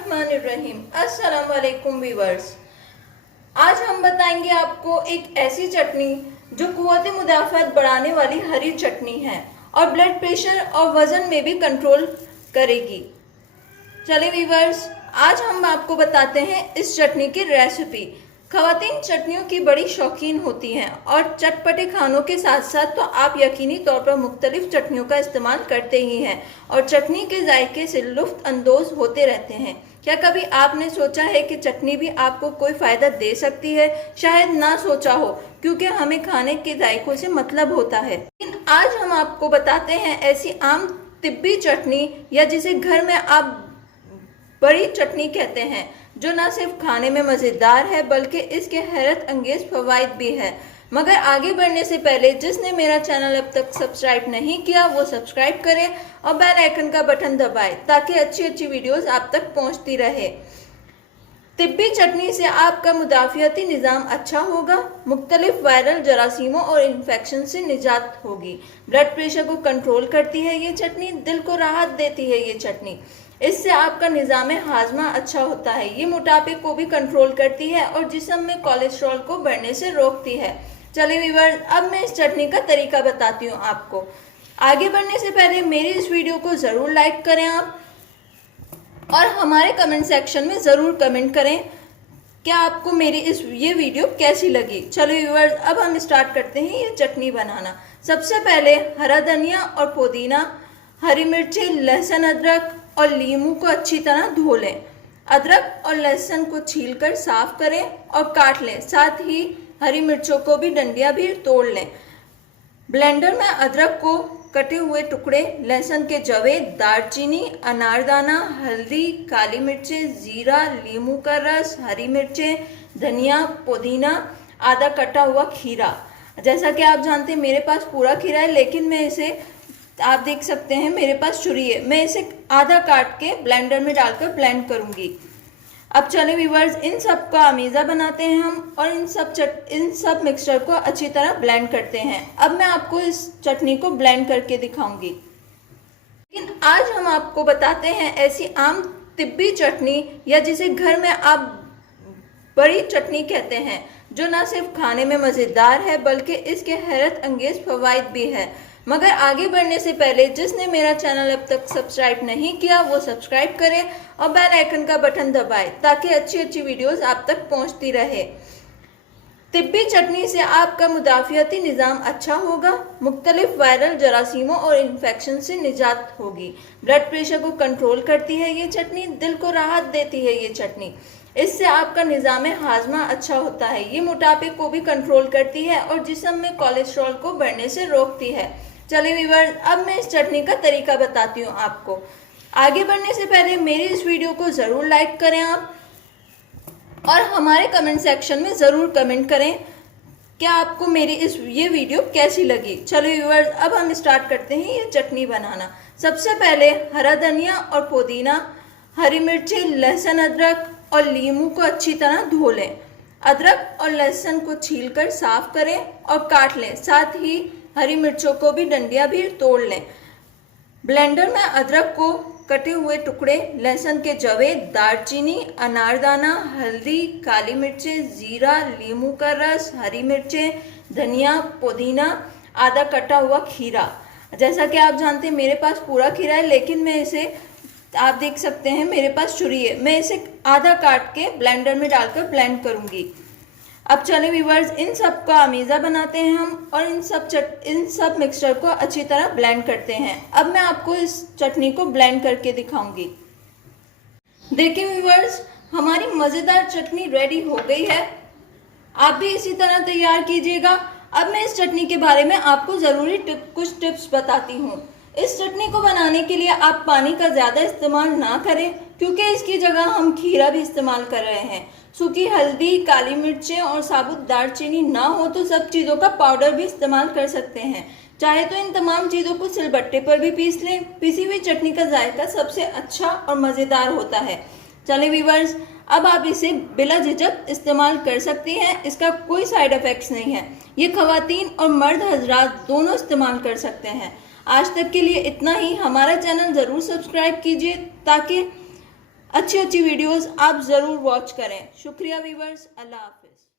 बिस्मिल्लाहिर्रहमानिर्रहीम। अस्सलाम वालेकुम व्यूअर्स। आज हम बताएंगे आपको एक ऐसी चटनी जो कुव्वत मुदाफ़अत बढ़ाने वाली हरी चटनी है और ब्लड प्रेशर और वज़न में भी कंट्रोल करेगी। चलिए व्यूअर्स, आज हम आपको बताते हैं इस चटनी की रेसिपी। ख़वातीन चटनियों की बड़ी शौकीन होती हैं और चटपटे खानों के साथ साथ तो आप यकीनी तौर पर मुख्तलिफ चटनियों का इस्तेमाल करते ही हैं और चटनी के जायके से लुत्फ़ अंदोज़ होते रहते हैं। क्या कभी आपने सोचा है कि चटनी भी आपको कोई फ़ायदा दे सकती है? शायद ना सोचा हो, क्योंकि हमें खाने के जायकों से मतलब होता है। लेकिन आज हम आपको बताते हैं ऐसी आम तिब्बी चटनी, या जिसे घर में आप बड़ी चटनी कहते हैं, जो ना सिर्फ खाने में मज़ेदार है बल्कि इसके हैरत अंगेज फ़वाइद भी है। मगर आगे बढ़ने से पहले जिसने मेरा चैनल अब तक सब्सक्राइब नहीं किया वो सब्सक्राइब करें और बेल आइकन का बटन दबाएं ताकि अच्छी अच्छी वीडियोस आप तक पहुंचती रहे। तिब्बी चटनी से आपका मुदाफ़ियाती निज़ाम अच्छा होगा, मुख्तलिफ वायरल जरासीमों और इन्फेक्शन से निजात होगी। ब्लड प्रेशर को कंट्रोल करती है ये चटनी, दिल को राहत देती है ये चटनी, इससे आपका निज़ाम हाजमा अच्छा होता है। ये मोटापे को भी कंट्रोल करती है और जिस्म में कोलेस्ट्रॉल को बढ़ने से रोकती है। चलिए व्यूअर्स, अब मैं इस चटनी का तरीका बताती हूँ आपको। आगे बढ़ने से पहले मेरी इस वीडियो को ज़रूर लाइक करें आप, और हमारे कमेंट सेक्शन में ज़रूर कमेंट करें क्या आपको मेरी ये वीडियो कैसी लगी। चलो व्यूअर्स, अब हम स्टार्ट करते हैं ये चटनी बनाना। सबसे पहले हरा धनिया और पुदीना, हरी मिर्ची, लहसुन, अदरक और नींबू को अच्छी तरह धो लें। अदरक और लहसुन को छीलकर साफ करें और काट लें। साथ ही हरी मिर्चों को भी डंडियां भी तोड़ लें। ब्लेंडर में अदरक को कटे हुए टुकड़े, लहसुन के जवे, दालचीनी, अनारदाना, हल्दी, काली मिर्चें, जीरा, नींबू का रस, हरी मिर्चें, धनिया, पुदीना, आधा कटा हुआ खीरा। जैसा कि आप जानते हैं मेरे पास पूरा खीरा है, लेकिन मैं इसे, आप देख सकते हैं मेरे पास छुरी है, मैं इसे आधा काट के ब्लेंडर में डालकर ब्लेंड करूंगी। अब चले व्यूअर्स, इन सब का अमीज़ा बनाते हैं हम और इन सब मिक्सचर को अच्छी तरह ब्लेंड करते हैं। अब मैं आपको इस चटनी को ब्लेंड करके दिखाऊंगी। लेकिन आज हम आपको बताते हैं ऐसी आम तिब्बी चटनी, या जिसे घर में आप बड़ी चटनी कहते हैं, जो ना सिर्फ खाने में मज़ेदार है बल्कि इसके हैरत अंगेज फ़वाइद भी है। मगर आगे बढ़ने से पहले जिसने मेरा चैनल अब तक सब्सक्राइब नहीं किया वो सब्सक्राइब करें और बेल आइकन का बटन दबाएं ताकि अच्छी अच्छी वीडियोस आप तक पहुंचती रहे। तिब्बी चटनी से आपका मुदाफ़ियाती निज़ाम अच्छा होगा, मुख्तलिफ वायरल जरासीमों और इन्फेक्शन से निजात होगी। ब्लड प्रेशर को कंट्रोल करती है ये चटनी, दिल को राहत देती है ये चटनी, इससे आपका निज़ाम हाजमा अच्छा होता है। ये मोटापे को भी कंट्रोल करती है और जिस्म में कोलेस्ट्रॉल को बढ़ने से रोकती है। चलिए व्यूअर्स, अब मैं इस चटनी का तरीका बताती हूँ आपको। आगे बढ़ने से पहले मेरी इस वीडियो को ज़रूर लाइक करें आप, और हमारे कमेंट सेक्शन में ज़रूर कमेंट करें क्या आपको मेरी ये वीडियो कैसी लगी। चलो व्यूअर्स, अब हम स्टार्ट करते हैं ये चटनी बनाना। सबसे पहले हरा धनिया और पुदीना, हरी मिर्ची, लहसुन, अदरक और नींबू को अच्छी तरह धो लें। अदरक और लहसुन को छीलकर साफ करें और काट लें। साथ ही हरी मिर्चों को भी डंडियां भी तोड़ लें। ब्लेंडर में अदरक को कटे हुए टुकड़े, लहसुन के जवे, दालचीनी, अनारदाना, हल्दी, काली मिर्चें, जीरा, नींबू का रस, हरी मिर्चें, धनिया, पुदीना, आधा कटा हुआ खीरा। जैसा कि आप जानते हैं मेरे पास पूरा खीरा है, लेकिन मैं इसे, आप देख सकते हैं मेरे पास छुरी है, मैं इसे आधा काट के ब्लेंडर में डालकर ब्लेंड करूंगी। अब चले व्यूअर्स, इन सब का अमीज़ा बनाते हैं हम और इन सब मिक्सचर को अच्छी तरह ब्लेंड करते हैं। अब मैं आपको इस चटनी को ब्लेंड करके दिखाऊंगी। देखिए व्यूअर्स, हमारी मज़ेदार चटनी रेडी हो गई है। आप भी इसी तरह तैयार कीजिएगा। अब मैं इस चटनी के बारे में आपको ज़रूरी कुछ टिप्स बताती हूँ। इस चटनी को बनाने के लिए आप पानी का ज़्यादा इस्तेमाल ना करें, क्योंकि इसकी जगह हम खीरा भी इस्तेमाल कर रहे हैं। सूखी हल्दी, काली मिर्चें और साबुत दालचीनी ना हो तो सब चीज़ों का पाउडर भी इस्तेमाल कर सकते हैं। चाहे तो इन तमाम चीज़ों को सिलबट्टे पर भी पीस लें। पिसी हुई चटनी का जायका सबसे अच्छा और मज़ेदार होता है। चले व्यूअर्स, अब आप इसे बिला झिझक इस्तेमाल कर सकती हैं। इसका कोई साइड इफ़ेक्ट्स नहीं है। ये ख़वातीन और मर्द हजरात दोनों इस्तेमाल कर सकते हैं। आज तक के लिए इतना ही। हमारा चैनल ज़रूर सब्सक्राइब कीजिए ताकि अच्छी अच्छी वीडियोस आप ज़रूर वॉच करें। शुक्रिया वीवर्स, अल्लाह हाफिज़।